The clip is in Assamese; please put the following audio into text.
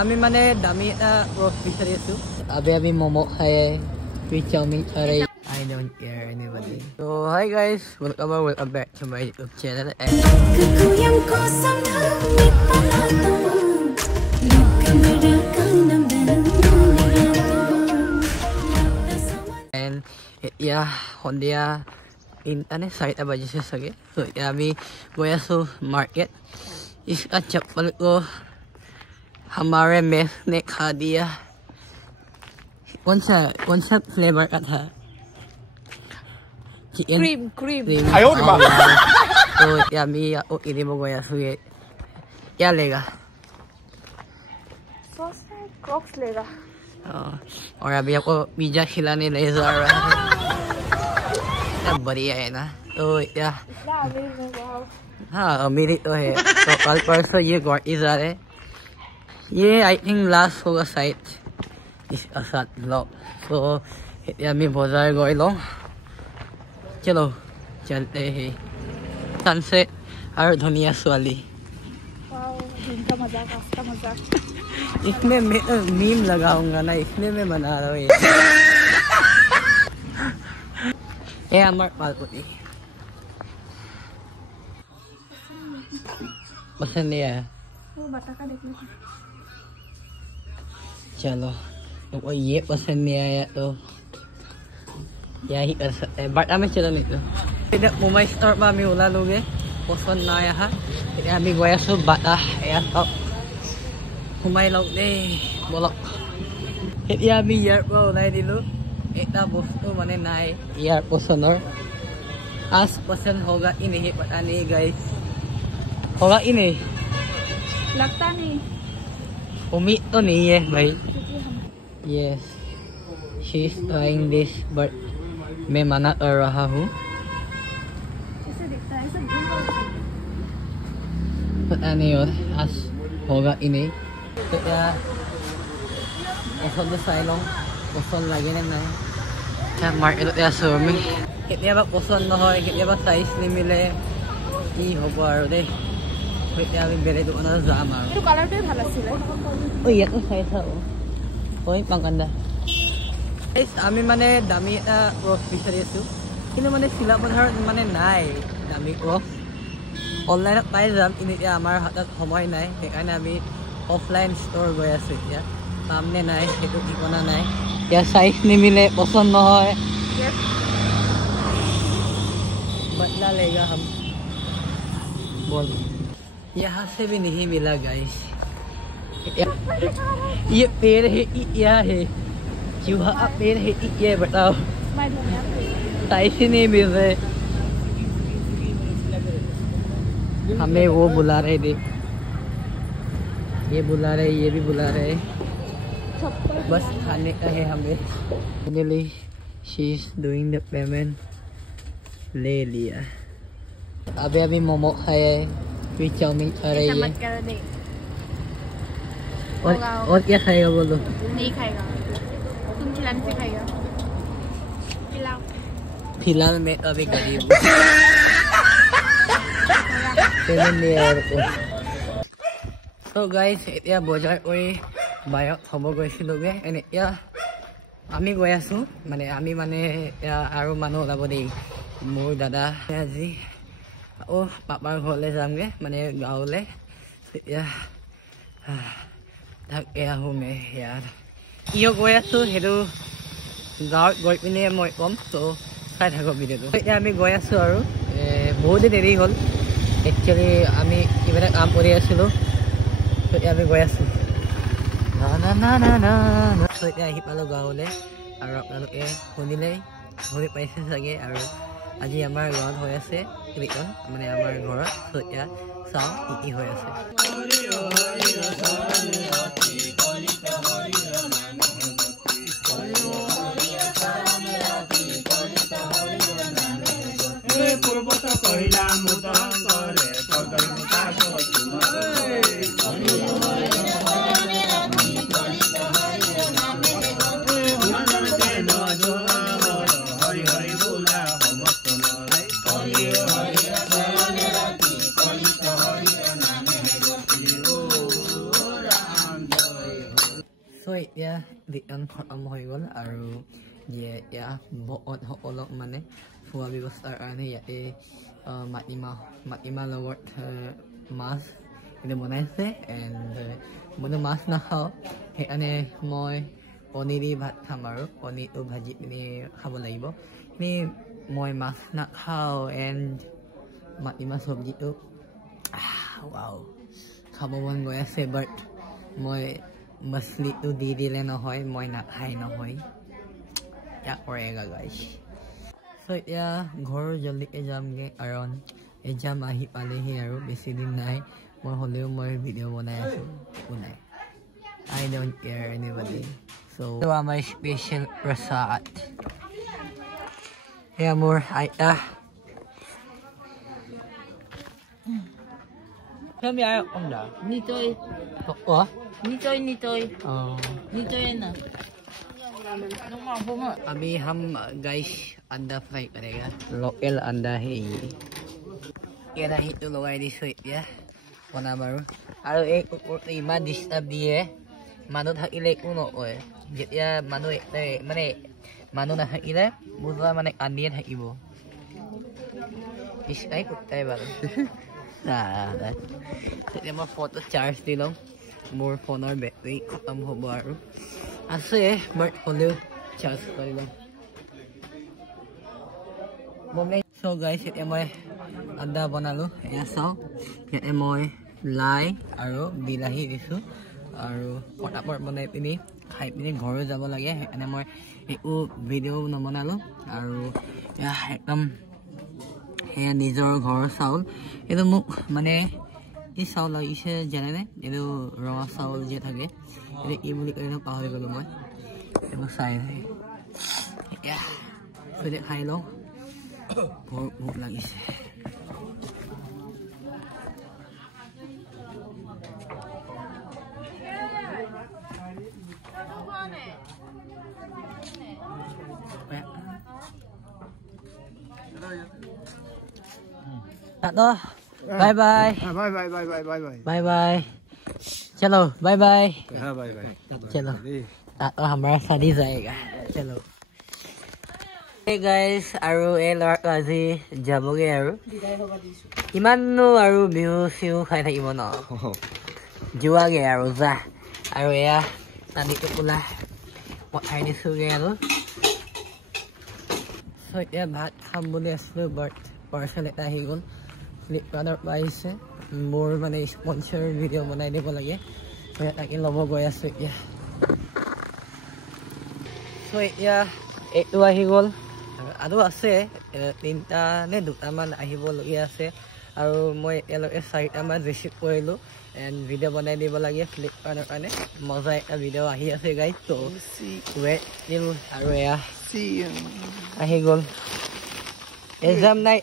আমি মানে দামি এটা ৰোস্ট বিচাৰি আছো আমি মোমো খাই with চাউমিন খাই I don't care anybody. So hi guys, welcome back to my YouTube channel. And yeah, Honda internet site apa aja sih? So ya kami gaya so market. इसका चप्पल को हमारे मेस ने खा दिया कौन सा फ्लेवर का था क्रीम तो यम्मी इधर गया सुए क्या लेगा सॉस क्रॉक्स लेगा और अभी आपको पिज्जा खिलाने ले जा रहा है बढ़िया है ना तो क्या हाँ अमीरी तो है तो कल परसों ये गुवाहाटी जा रहे ये आई थिंक लास्ट होगा शायद इसका साथ ब्लॉग तो मैं बाजार गए लो चलो चलते हैं सनसेट और धुनिया स्वाली इसमें मैं मीम लगाऊंगा ना इसमें मैं बना रहा हूँ ये हमारे पालकोटी पसंद नहीं आया वो बताका देख लो चलो तो ये पसंद नहीं आया तो यही कर सकते हैं बाटा में चलो नहीं तो फिर मुंबई स्टोर पर हमें ओला लोगे पसंद ना आया है फिर हमें गया सब बाटा या सब मुंबई लोग दे बोलो फिर हमें यार पर ओला दिलो एक वस्तु माने नाई यार पसंद और आज पसंद होगा ही नहीं पता नहीं गाइस होगा ही नहीं लगता नहीं उम्मीद तो नहीं है भाई yes she is trying this but मैं मना कर रहा हूँ ऐसे दिखता है ऐसे पता नहीं और आज होगा ही नहीं तो क्या पसंद साइलों पसंद लगे ना क्या मार्केट या सोमी कितने बार पसंद न हो कितने बार साइज नहीं मिले की হ'ব আৰু দে এতিয়া আমি বেলেগ দোকানত যাম আৰু এইটো কালাৰটোৱে ভাল আছিল ঐ ইয়াতো চাইছা ঐ পাংকান্দা আমি মানে দামী এটা ৰস বিচাৰি আছো কিন্তু মানে চিলা বজাৰত মানে নাই দামী ৰস অনলাইনত পাই যাম কিন্তু এতিয়া আমাৰ হাতত সময় নাই সেইকাৰণে আমি অফলাইন ষ্ট'ৰ গৈ আছো এতিয়া পামনে নাই সেইটো ঠিকনা নাই এতিয়া চাইজ নিমিলে পচন্দ নহয় बदला लेगा हम बोल यहाँ से भी नहीं मिला गाइस ये पेड़ है क्या है चूहा पेड़ है ये बताओ साइज ही नहीं मिल रहे हमें वो बुला रहे थे ये बुला रहे ये भी बुला रहे बस खाने का है हमें finally she is doing the payment ले लिया अभी मोमो खाए फिर चाउमीन खा रही है और क्या खाएगा बोलो नहीं खाएगा तुम खिलाने से खाएगा फिलहाल मैं अभी गरीब हूँ पेमेंट नहीं आया तो गाइस এতিয়া বজাৰ কৰি বায়ক হ'ব গৈছিলোগে এনে এতিয়া আমি গৈ আছো মানে আমি মানে আৰু মানুহ ওলাব দেই মোৰ দাদা আজি পাপাৰ ঘৰলৈ যামগে মানে গাঁৱলৈ এতিয়া তাকে আহোমে ইয়াৰ কিয় গৈ আছো সেইটো গাঁৱত গৈ পিনে মই ক'ম তো চাই থাকক ভিডিঅ'টো এতিয়া আমি গৈ আছো আৰু বহুতে দেৰি হ'ল একচুৱেলি আমি কিবা এটা কাম কৰি আছিলোঁ তো এতিয়া আমি গৈ আছো তো এতিয়া আহি পালোঁ গাঁৱলৈ আৰু আপোনালোকে শুনি পাইছে চাগে আৰু আজি আমাৰ গাঁৱত হৈ আছে কীৰ্তন মানে আমাৰ ঘৰত তো এতিয়া চাওঁ কি কি হৈ আছে এতিয়া দিন খতম হৈ গ'ল আৰু এতিয়া বহুত সকলক মানে খোৱা ব্যৱস্থাৰ কাৰণে ইয়াতে মাটিমাহ লগত মাছ কিন্তু বনাইছে এণ্ড মইতো মাছ নাখাওঁ সেইকাৰণে মই পনীৰ দি ভাত খাম আৰু পনীৰটো ভাজি পিনি খাব লাগিব এনেই মই মাছ নাখাওঁ এণ্ড মাটিমাহ চব্জিটো ৱাও খাব মন গৈ আছে বাট মই মছলিটো দি দিলে নহয় মই নাখাই নহয় ইয়াক কৰেগা গাইছ চ' এতিয়া ঘৰ জলদিকে যামগৈ কাৰণ এক্সাম আহি পালেহি আৰু বেছি দিন নাই মই হ'লেও মই ভিডিঅ' বনাই আছোঁ নাই I don't care anybody so my special prasad এয়া মোৰ আইতা Kami ayaw kong da. Nitoy. Oh? Nitoy. Oh. Nitoy na. अभी हम गाइस अंडा फ्राई करेगा लोकल अंडा है ये रही तो लगाई दी सो या बना बारू আৰু এই কুকুৰটো ইমান ডিস্টার্ব দিয়ে মানুহ থাকিলে একো নকয় যেতিয়া মানুহ মানে মানুহ নাথাকিলে বুজা মানে কান্দিয়ে থাকিব ইস্কাই কুত্তাই বাৰু তেতিয়া মই ফটো চাৰ্জ দি ল'ম মোৰ ফোনৰ বেটাৰী খতম হ'ব আৰু আছে বাট হ'লেও চাৰ্জ কৰি ল'ম চ' গাইছ এতিয়া মই আদা বনালোঁ এয়া চাওঁ ইয়াতে মই লাই আৰু বিলাহী দিছোঁ আৰু পটাপট বনাই পিনি খাই পিনি ঘৰত যাব লাগে সেইকাৰণে মই একো ভিডিঅ' নবনালোঁ আৰু এয়া একদম সেয়া নিজৰ ঘৰৰ চাউল এইটো মোক মানে এই চাউল লাগিছে জানেনে এইটো ৰঙা চাউল যে থাকে এইটো কি বুলি কয় পাহৰি গ'লোঁ মই এইবোৰ চাই এয়া খাই লওঁ বৰ ভোক লাগিছে तो बाय बाय बाय बाय चलो बाय बाय चलो तो हमारा शादी जाएगा चलो Hey guys আৰু এই ল'ৰাটো আজি যাবগে আৰু ইমাননো আৰু বিহু চিহু খাই থাকিব ন যোৱাগে আৰু যা আৰু এয়া নানীটো কোলা পঠাই দিছোগে আৰু এতিয়া ভাত খাম বুলি আছিলোঁ বাট পাৰ্চেল এটা আহি গ'ল ফ্লিপকাৰ্টৰ পৰা আহিছে মোৰ মানে স্পনচাৰ ভিডিঅ' বনাই দিব লাগে তাকে ল'ব গৈ আছোঁ এতিয়া এতিয়া এইটো আহি গ'ল আৰু আছে তিনিটা নে দুটামান আহিবলগীয়া আছে আৰু মই এতিয়ালৈকে 4টামান ৰিচিভ কৰিলোঁ এণ্ড ভিডিঅ' বনাই দিব লাগে ফ্লিপকাৰ্টৰ কাৰণে মজা এটা ভিডিঅ' আহি আছে গাইজ ত' ৱেট দিল আৰু এয়া আহি গ'ল এক্সাম নাই